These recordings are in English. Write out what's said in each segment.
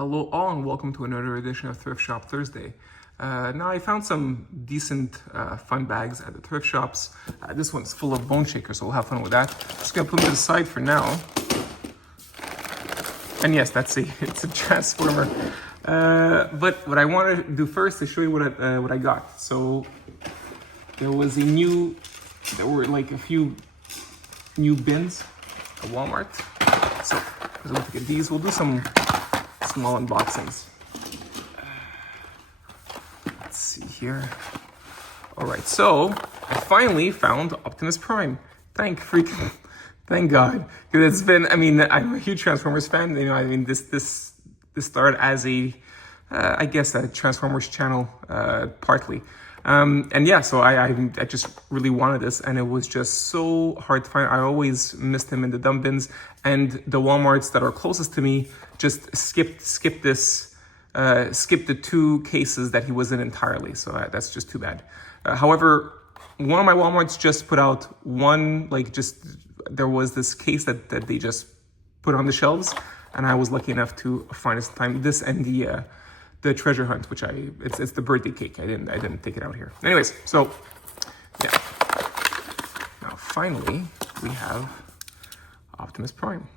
Hello all and welcome to another edition of Thrift Shop Thursday. Now I found some decent fun bags at the thrift shops. This one's full of bone shakers, so we'll have fun with that. Just gonna put them to the side for now. And yes, it's a transformer. But what I want to do first is show you what I got. So there were like a few new bins at Walmart. So let's look at these. We'll do some small unboxings. Let's see here. All right, so I finally found Optimus Prime. Thank God. Because it's been, I'm a huge Transformers fan. This started as I guess a Transformers channel, partly. And yeah, so I just really wanted this, and it was just so hard to find. I always missed him in the dump bins, and the Walmarts that are closest to me just skipped the two cases that he was in entirely. So that's just too bad. However, one of my Walmarts just put out one, there was this case that they just put on the shelves, and I was lucky enough to find this time. This and the treasure hunt, which it's the birthday cake. I didn't take it out here. Anyways, so yeah. Now finally we have Optimus Prime.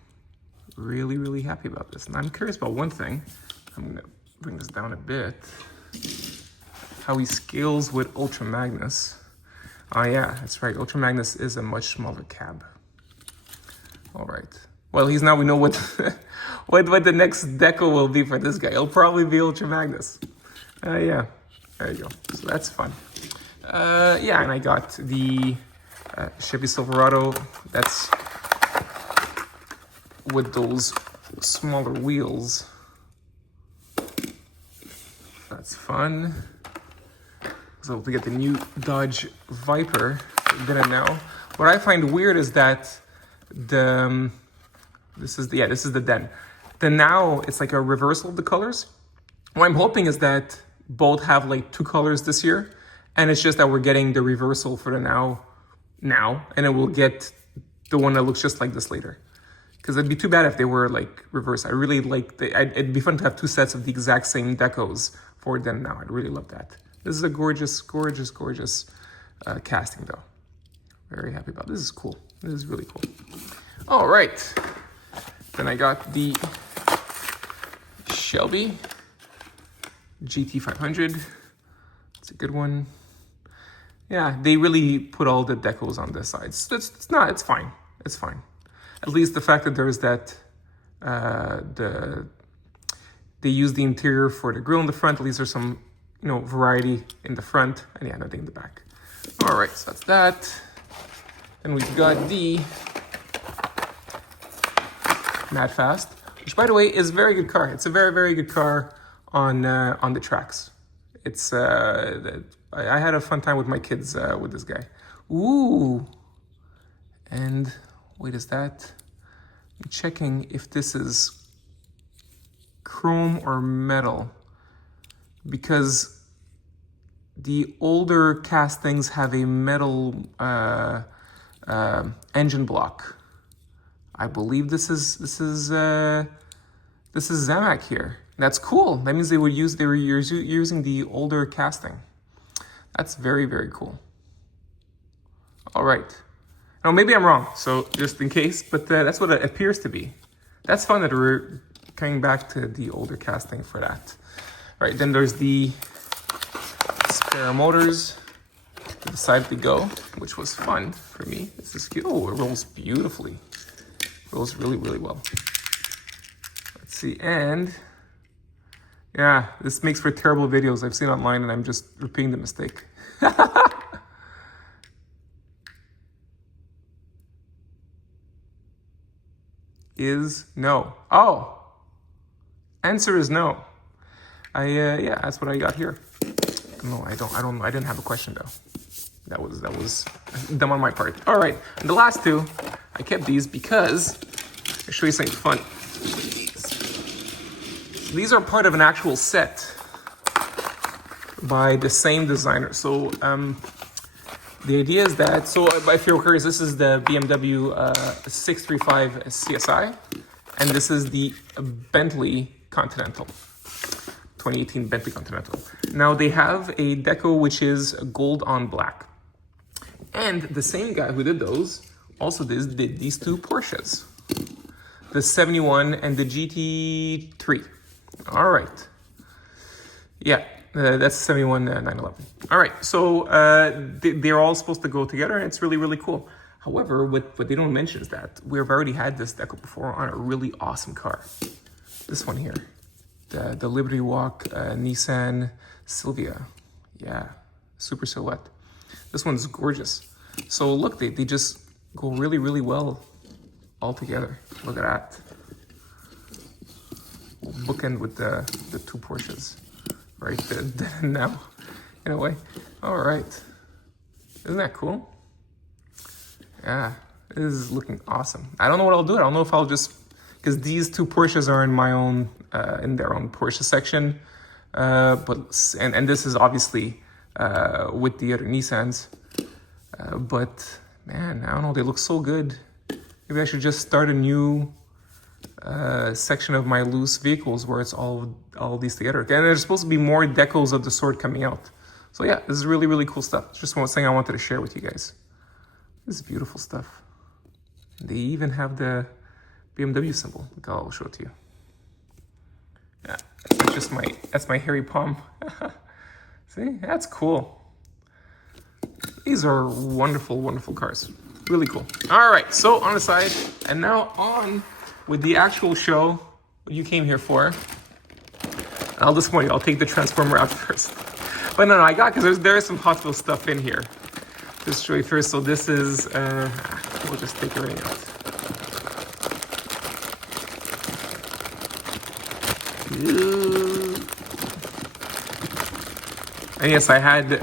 Really, really happy about this. And I'm curious about one thing. I'm gonna bring this down a bit. How he scales with Ultra Magnus. Oh yeah, that's right. Ultra Magnus is a much smaller cab. All right. Well, we know what what the next deco will be for this guy. It'll probably be Ultra Magnus. Yeah, there you go. So that's fun. Yeah, and I got the Chevy Silverado. That's with those smaller wheels. That's fun. So we get the new Dodge Viper. Get it now. What I find weird is that this is the den. Then now it's like a reversal of the colors. What I'm hoping is that both have like two colors this year, and it's just that we're getting the reversal for the now, and then we'll get the one that looks just like this later. Because it'd be too bad if they were like reverse. I really like it'd be fun to have two sets of the exact same decos for then now. I'd really love that. This is a gorgeous, gorgeous, gorgeous casting though. Very happy about this. This is cool. This is really cool. All right. Then I got the Shelby GT500. It's a good one. Yeah, they really put all the decos on the sides. It's fine. It's fine. At least the fact that there's that, they use the interior for the grille in the front. At least there's some, variety in the front, and yeah, nothing in the back. All right, so that's that. Then we've got the Mad Fast, which by the way is a very good car. It's a very, very good car on the tracks. It's I had a fun time with my kids with this guy. Ooh, and wait, is that? I'm checking if this is chrome or metal, because the older castings have a metal engine block. I believe this is Zamak here. That's cool. That means they were using the older casting. That's very, very cool. All right. Now maybe I'm wrong, so just in case, but that's what it appears to be. That's fun that we're coming back to the older casting for that. All right, then there's the spare motors. Decided to go, which was fun for me. This is cute. Oh, it rolls beautifully. Rolls really, really well. Let's see, and yeah, this makes for terrible videos I've seen online, and I'm just repeating the mistake. Is no. Oh, answer is no. Yeah, that's what I got here. No, I didn't have a question though. That was dumb on my part. All right, and the last two, I kept these because I'll show you something fun. These are part of an actual set by the same designer. So the idea is that, if you're curious, this is the BMW 635 CSI, and this is the Bentley Continental. 2018 Bentley Continental. Now they have a deco which is gold on black. And the same guy who did those also did these two Porsches. The 71 and the GT3. All right. Yeah, that's 71 911. All right, so they're all supposed to go together, and it's really, really cool. However, what they don't mention is that we've already had this deco before on a really awesome car. This one here, the Liberty Walk Nissan Silvia. Yeah, super silhouette. This one's gorgeous. So look, they just go really, really well all together. Look at that. Bookend with the two Porsches right there now, in a way. All right. Isn't that cool? Yeah, this is looking awesome. I don't know what I'll do. I don't know if I'll just, because these two Porsches are in my own, in their own Porsche section. And this is obviously with the other Nissans. But man, I don't know, they look so good. Maybe I should just start a new section of my loose vehicles where it's all these together. And there's supposed to be more decos of the sort coming out. So yeah, this is really, really cool stuff. It's just one thing I wanted to share with you guys. This is beautiful stuff. They even have the BMW symbol. Look, I'll show it to you. Yeah, that's my hairy palm. See, that's cool. These are wonderful, wonderful cars. Really cool. All right, so on the side, and now on with the actual show, what you came here for. I'll disappoint you. I'll take the Transformer out first. But no, I got, because there is some Hot Wheels stuff in here. Just show you first. So this is, we'll just take everything out. And yes, I had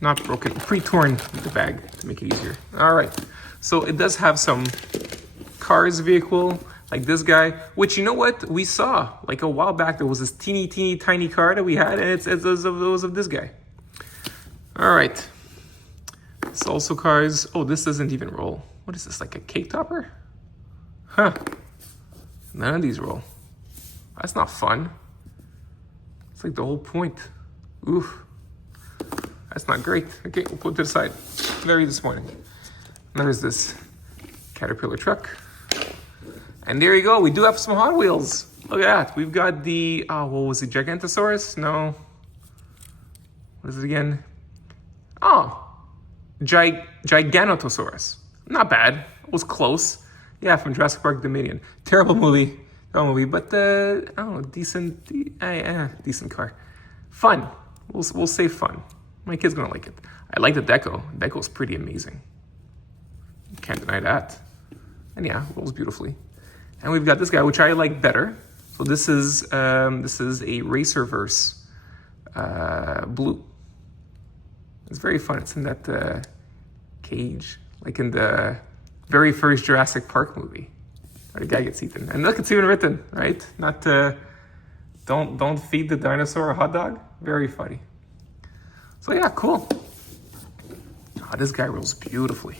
not broken, pre-torn the bag to make it easier. All right, so it does have some Cars vehicle, like this guy, which, you know what, we saw like a while back. There was this teeny tiny car that we had, and it's those of this guy. All right, it's also Cars. Oh, this doesn't even roll. What is this, like a cake topper? Huh, none of these roll. That's not fun. It's like the whole point. Oof, that's not great. Okay, we'll put it to the side. Very disappointing. And there's this Caterpillar truck. And there you go. We do have some Hot Wheels. Look at that. We've got the, what was it, Giganotosaurus? No. What is it again? Oh, Giganotosaurus. Not bad. It was close. Yeah, from Jurassic Park Dominion. Terrible movie. But I don't know, decent car. Fun. We'll say fun. My kid's gonna like it. I like the deco. Deco's pretty amazing. Can't deny that. And yeah, it rolls beautifully. And we've got this guy, which I like better. So this is a Racerverse blue. It's very fun. It's in that cage, like in the very first Jurassic Park movie. The guy gets eaten, and look, it's even written, right? Not don't feed the dinosaur a hot dog. Very funny. So yeah, cool. Oh, this guy rolls beautifully.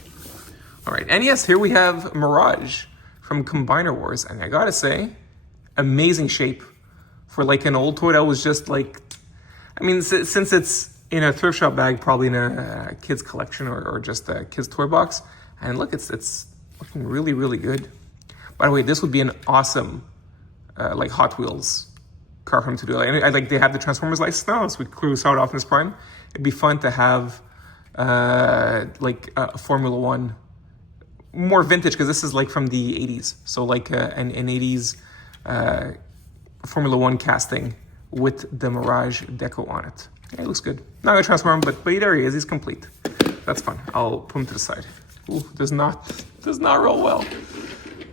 All right, and yes, here we have Mirage from Combiner Wars, and I gotta say, amazing shape for like an old toy that was just like, I mean, since it's in a thrift shop bag, probably in a kid's collection or just a kid's toy box, and look, it's looking really, really good. By the way, this would be an awesome like Hot Wheels car for him to do. And like they have the Transformers license now, so we clearly saw it Optimus Prime. It'd be fun to have like a Formula One, more vintage, because this is like from the 80s. So like an 80s Formula One casting with the Mirage deco on it. Yeah, it looks good. Not gonna transform him, but there he is. He's complete. That's fun. I'll put him to the side. Ooh, does not roll well.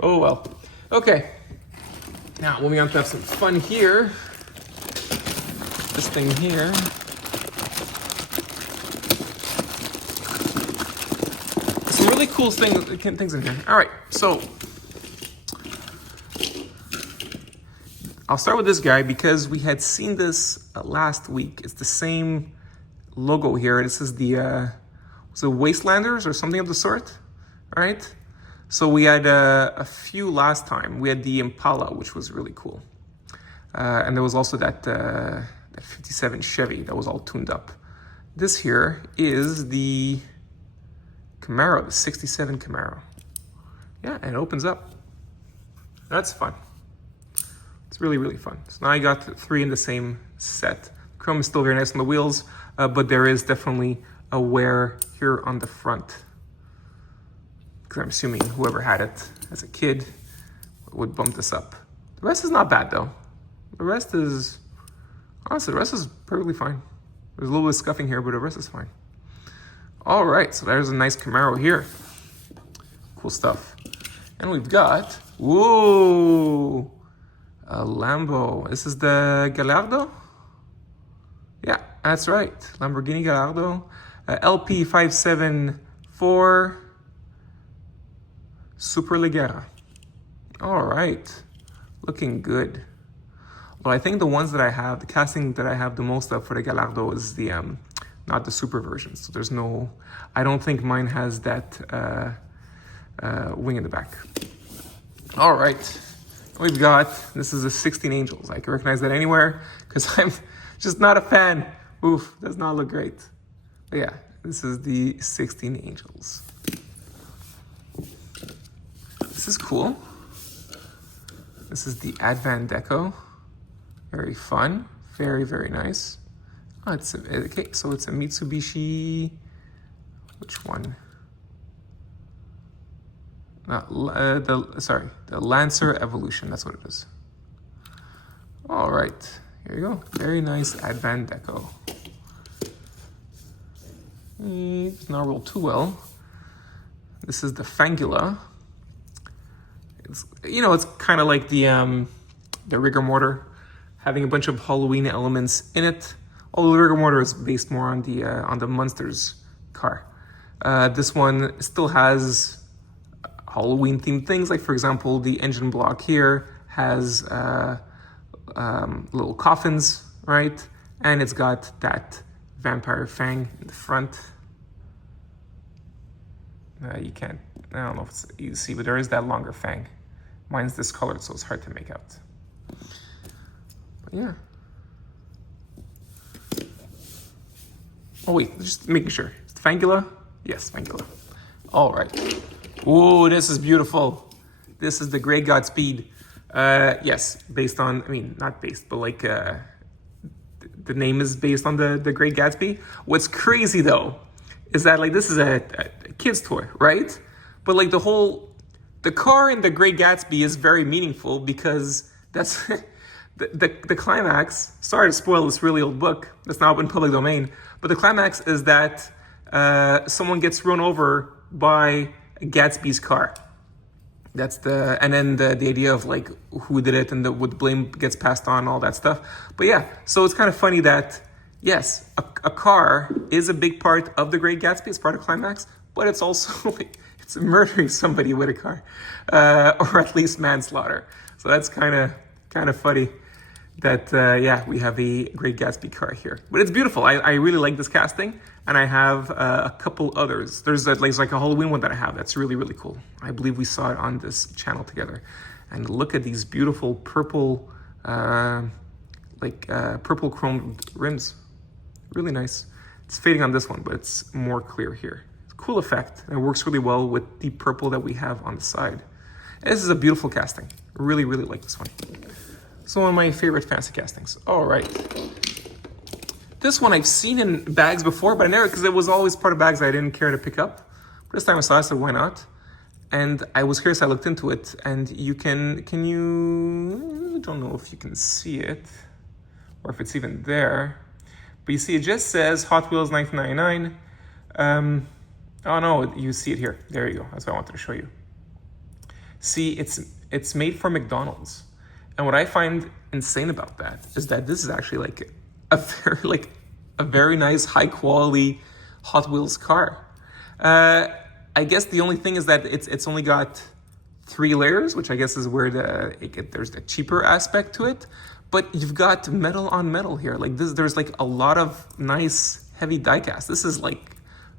Oh well. Okay. Now moving on to have some fun here. This thing here. Some really cool things in here. All right, so I'll start with this guy because we had seen this last week. It's the same logo here. This is the Wastelanders or something of the sort, right? So we had a few last time. We had the Impala, which was really cool. And there was also that 57 Chevy that was all tuned up. This here is the Camaro, the 67 Camaro. Yeah, and it opens up. That's fun. It's really, really fun. So now I got 3 in the same set. Chrome is still very nice on the wheels, but there is definitely a wear here on the front. Because I'm assuming whoever had it as a kid would bump this up. The rest is not bad though. The rest is, honestly, the rest is perfectly fine. There's a little bit of scuffing here, but the rest is fine. All right, so there's a nice Camaro here. Cool stuff. And we've got, whoa, a Lambo. This is the Gallardo? Yeah, that's right. Lamborghini Gallardo. LP574 Superleggera. All right, looking good. Well, I think the ones that I have, the casting that I have the most of for the Gallardo is the, not the super version. So there's no, I don't think mine has that wing in the back. All right, we've got, this is a 16 Angels. I can recognize that anywhere because I'm just not a fan. Oof, does not look great. But yeah, this is the 16 Angels. This is cool. This is the Advan Deco. Very fun, very, very nice. Oh, it's okay, so it's a Mitsubishi, which one? The Lancer Evolution, that's what it is. All right, here you go. Very nice Advan Deco. It's not rolled too well. This is the Fangula. It's, you know, it's kind of like the rigor mortar, having a bunch of Halloween elements in it. Although the rigor mortar is based more on the Munsters car. This one still has Halloween themed things, like for example, the engine block here has little coffins, right? And it's got that vampire fang in the front. You can't, I don't know if it's easy to see, but there is that longer fang. Mine's discolored, so it's hard to make out. But yeah. Oh wait, just making sure. It's Fangula? Yes, Fangula. All right. Ooh, this is beautiful. This is the Great Godspeed. Yes, based on, I mean, not based, but like the name is based on the Great Gatsby. What's crazy though, is that like this is a kid's toy, right? But like the car in the Great Gatsby is very meaningful because that's the climax. Sorry to spoil this really old book that's now in public domain, but the climax is that someone gets run over by Gatsby's car. That's and then the idea of like who did it and what blame gets passed on, all that stuff. But yeah, so it's kind of funny that yes, a car is a big part of the Great Gatsby. It's part of climax, but it's also like it's murdering somebody with a car, or at least manslaughter. So that's kind of funny that yeah, we have a Great Gatsby car here. But it's beautiful. I really like this casting, and I have a couple others. There's like a Halloween one that I have that's really, really cool. I believe we saw it on this channel together. And look at these beautiful purple, purple chrome rims. Really nice. It's fading on this one, but it's more clear here. It's a cool effect, and it works really well with the purple that we have on the side. And this is a beautiful casting. Really, really like this one. It's one of my favorite fancy castings. All right. This one I've seen in bags before, but I never, because it was always part of bags I didn't care to pick up. But this time I saw it, I said, why not? And I was curious, I looked into it, and you can you, I don't know if you can see it, or if it's even there, but you see it just says Hot Wheels 1999. Oh no, you see it here. There you go, that's what I wanted to show you. See, it's made for McDonald's. And what I find insane about that is that this is actually like a very nice, high quality Hot Wheels car. I guess the only thing is that it's only got 3 layers, which I guess is where there's the cheaper aspect to it. But you've got metal on metal here. Like this, there's like a lot of nice heavy die-cast. This is like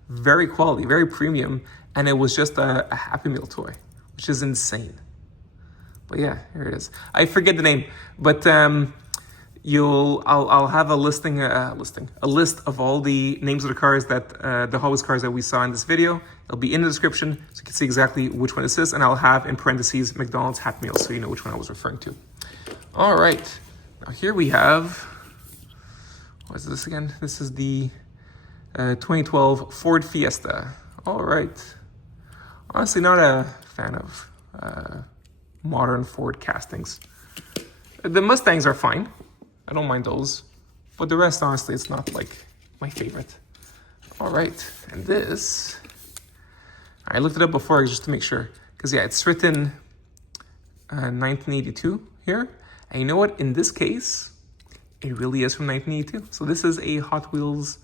very quality, very premium, and it was just a Happy Meal toy, which is insane. But yeah, here it is. I forget the name, but I'll have a list of all the names of the cars that the Hot Wheels cars that we saw in this video. It'll be in the description so you can see exactly which one this is, and I'll have in parentheses McDonald's Happy Meal so you know which one I was referring to. All right, now here we have, what is this again? This is the 2012 Ford Fiesta. All right, honestly not a fan of modern Ford castings. The Mustangs are fine. I don't mind those. But the rest, honestly, it's not like my favorite. All right, and this, I looked it up before just to make sure. Because yeah, it's written 1982 here. And you know what? In this case, it really is from 1982. So this is a Hot Wheels,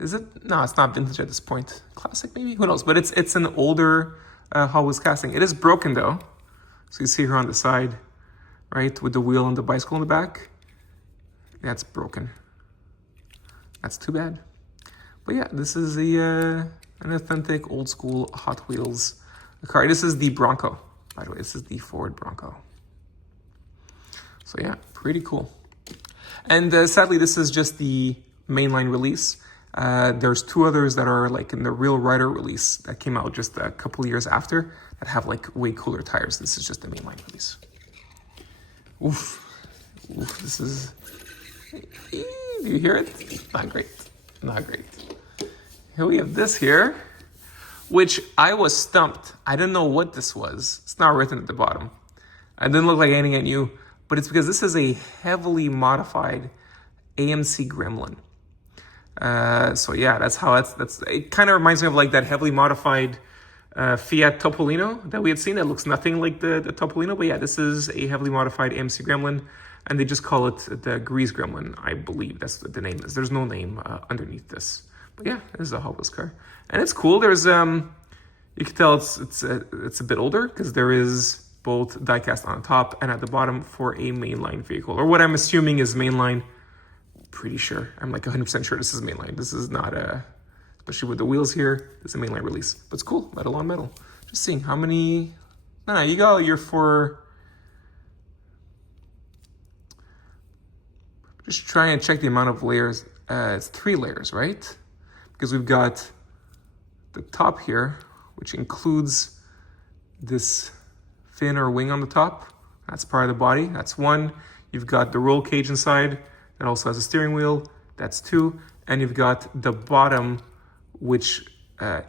is it? No, it's not vintage at this point. Classic maybe? Who knows? But it's an older Hot Wheels casting. It is broken though. So you see here on the side, right? With the wheel and the bicycle in the back. That's broken. That's too bad. But yeah, this is an authentic old school Hot Wheels car. This is the Bronco, by the way. This is the Ford Bronco. So yeah, pretty cool. And sadly, this is just the mainline release. There's two others that are like in the Real Rider release that came out just a couple years after that have like way cooler tires. This is just the mainline release. Oof, this is, do you hear it? Not great, not great. Here we have this here, which I was stumped. I didn't know what this was. It's not written at the bottom. It didn't look like anything I knew, but it's because this is a heavily modified AMC Gremlin. So yeah, that's how it kind of reminds me of like that heavily modified Fiat Topolino that we had seen. That looks nothing like the Topolino, but yeah, this is a heavily modified AMC Gremlin, and they just call it the Greased Gremlin, I believe that's what the name is. There's no name underneath this, but yeah, this is a Hot Wheels car, and it's cool. There's you can tell it's a bit older because there is both diecast on the top and at the bottom for a mainline vehicle, or what I'm assuming is mainline. Pretty sure. I'm like 100% sure this is mainline. This is not especially with the wheels here, this is a mainline release. But it's cool, metal on metal. Just seeing how many, no, you got your just trying to check the amount of layers. It's 3 layers, right? Because we've got the top here, which includes this fin or wing on the top. That's part of the body, that's 1. You've got the roll cage inside. It also has a steering wheel, that's 2. And you've got the bottom, which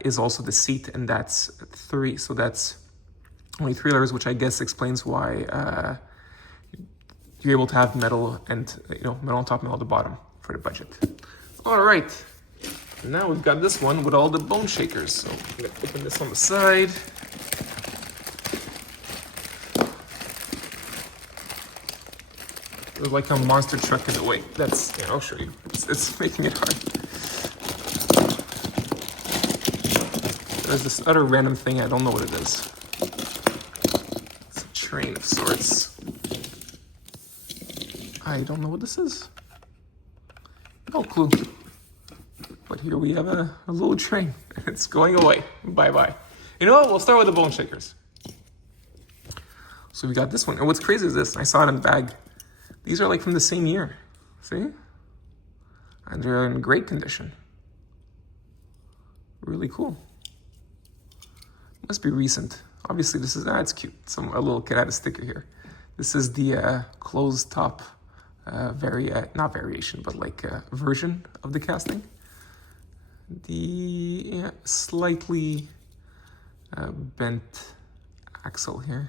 is also the seat, and that's 3. So that's only 3 layers, which I guess explains why you're able to have metal and, metal on top, metal on the bottom for the budget. All right, now we've got this one with all the bone shakers. So I'm gonna open this on the side. There's like a monster truck in the way. That's, I'll show you. It's making it hard. There's this other random thing, I don't know what it is. It's a train of sorts. I don't know what this is. No clue. But here we have a little train. It's going away. Bye-bye. You know what? We'll start with the bone shakers. So we got this one. And what's crazy is this. I saw it in the bag. These are like from the same year, see? And they're in great condition. Really cool. Must be recent. Obviously this is, it's cute. A little kid had a sticker here. This is the closed top, not variation, but like version of the casting. The slightly bent axle here.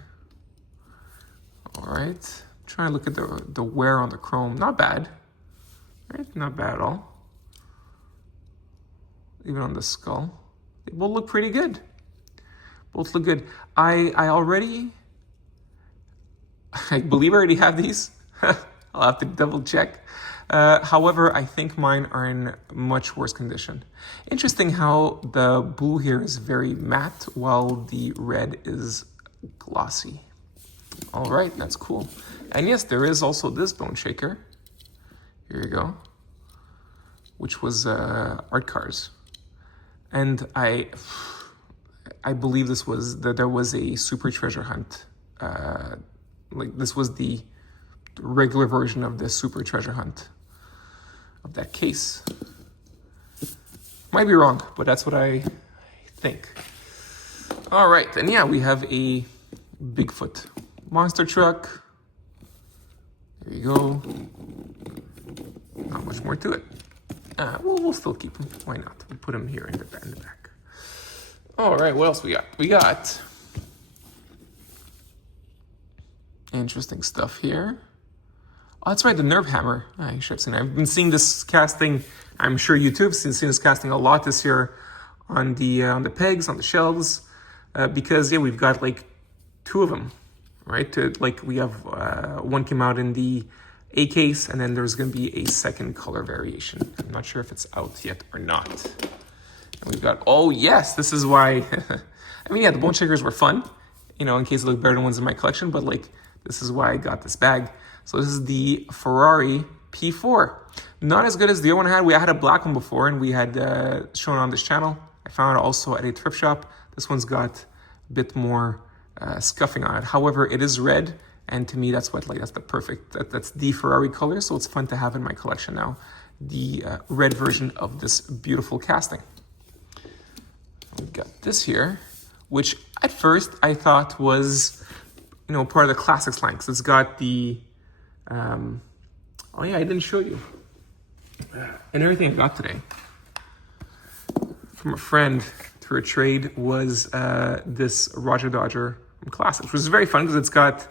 All right. Try and look at the wear on the chrome. Not bad, right? Not bad at all. Even on the skull, they both look pretty good. Both look good. I believe I already have these. I'll have to double check. However, I think mine are in much worse condition. Interesting how the blue here is very matte while the red is glossy. All right, that's cool. And yes, there is also this bone shaker. Here you go. Which was Art Cars. And I I believe this was that there was a super treasure hunt. Like this was the regular version of the super treasure hunt of that case. Might be wrong, but that's what I think. All right, and yeah, we have a Bigfoot monster truck. There you go. Not much more to it. We'll still keep him. Why not? We'll put him here in the back. All right, what else we got? We got interesting stuff here. Oh, that's right, the Nerve Hammer. I should have seen it. I've been seeing this casting. I'm sure you too have seen this casting a lot this year on the pegs, on the shelves, because yeah, we've got like 2 of them, right? Like we have one came out in the A case, and then there's going to be a second color variation. I'm not sure if it's out yet or not. And we've got, oh yes, this is why. I mean, yeah, the bone shakers were fun, you know, in case they look better than ones in my collection, but like this is why I got this bag. So this is the Ferrari P4. Not as good as the other one I had. I had a black one before, and we had shown on this channel. I found it also at a thrift shop. This one's got a bit more scuffing on it. However, it is red, and to me, that's what that's the perfect. That's the Ferrari color, so it's fun to have in my collection now. The red version of this beautiful casting. We've got this here, which at first I thought was, you know, part of the classics line, because it's got the. Oh yeah, I didn't show you. And everything I got today from a friend through a trade was this Roger Dodger from Classics, which is very fun because it's got,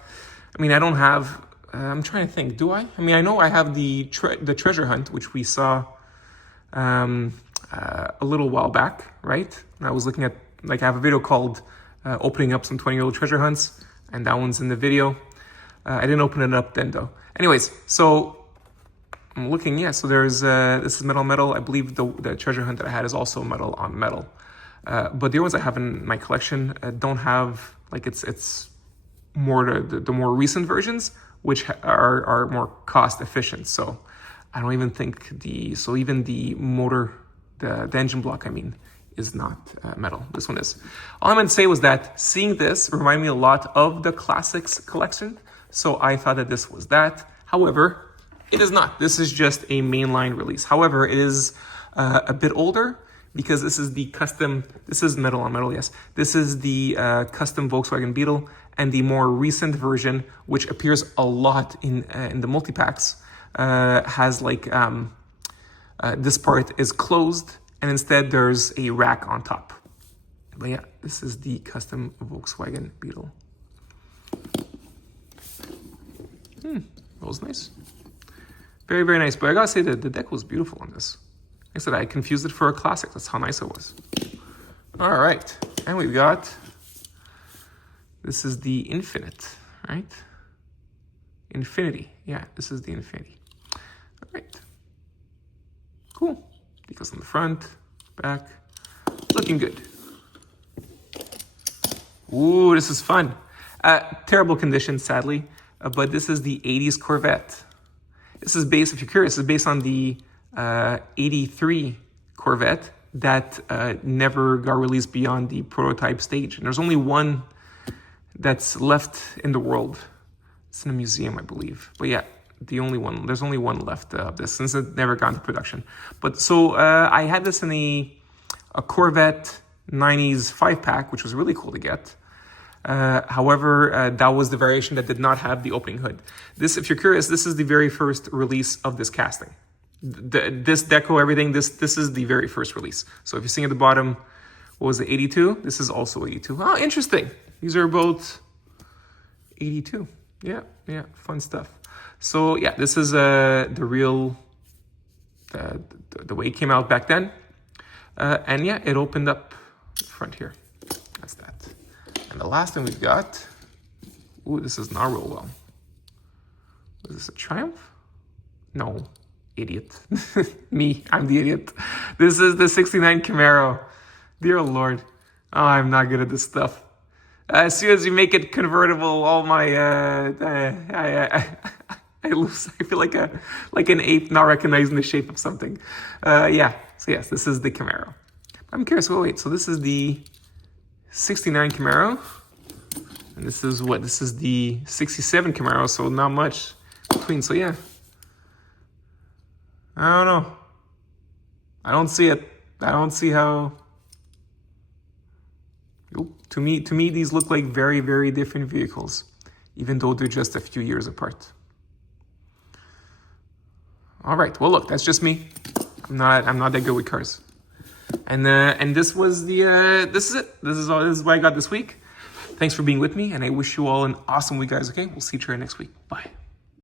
I mean, I don't have, I'm trying to think, do I? I mean, I know I have the treasure hunt, which we saw a little while back, right? And I was looking at, like, I have a video called opening up some 20-year-old treasure hunts, and that one's in the video. I didn't open it up then, though. Anyways, so I'm looking, yeah, so there's, this is metal on metal. I believe the treasure hunt that I had is also metal on metal. But the ones I have in my collection don't have, like, it's more the more recent versions, which are more cost efficient. So I don't even think even the motor, the engine block, I mean, is not metal. This one is. All I'm going to say was that seeing this reminded me a lot of the Classics collection. So I thought that this was that. However, it is not. This is just a mainline release. However, it is a bit older because this is the custom, this is metal on metal, yes. This is the custom Volkswagen Beetle, and the more recent version, which appears a lot in the multi-packs, has like, this part is closed, and instead there's a rack on top. But yeah, this is the custom Volkswagen Beetle. That was nice. Very, very nice. But I gotta say that the deck was beautiful on this. Like I said, I confused it for a classic. That's how nice it was. All right. And we've got, this is the Infinite, right? Infiniti. Yeah, this is the Infiniti. All right. Cool. Decals on the front, back. Looking good. Ooh, this is fun. Terrible condition, sadly. But this is the 80s Corvette. This is based, if you're curious, it's based on the 83 Corvette that never got released beyond the prototype stage. And there's only one that's left in the world. It's in a museum, I believe. But yeah, there's only one left of this since it never got into production. But so I had this in a Corvette 90s 5-pack, which was really cool to get. However, that was the variation that did not have the opening hood. This, if you're curious, this is the very first release of this casting. This deco, everything, this is the very first release. So if you're seeing at the bottom, what was it, 82? This is also 82. Oh, interesting. These are both 82. Yeah, fun stuff. So yeah, this is the real, the way it came out back then. And yeah, it opened up the front here. That's that. And the last thing we've got, ooh, this does not roll well. Is this a Triumph? No, idiot. Me, I'm the idiot. This is the 69 Camaro. Dear Lord. Oh, I'm not good at this stuff. As soon as you make it convertible, all my, I lose. I feel like an ape not recognizing the shape of something. Yeah, so yes, this is the Camaro. I'm curious, wait, so this is the '69 Camaro. And this is what? This is the '67 Camaro, so not much between. So yeah. I don't know. I don't see it. I don't see how... To me, these look like very, very different vehicles, even though they're just a few years apart. All right. Well, look, that's just me. I'm not that good with cars. And this was the this is it. This is what I got this week. Thanks for being with me, and I wish you all an awesome week, guys. Okay, we'll see you next week. Bye.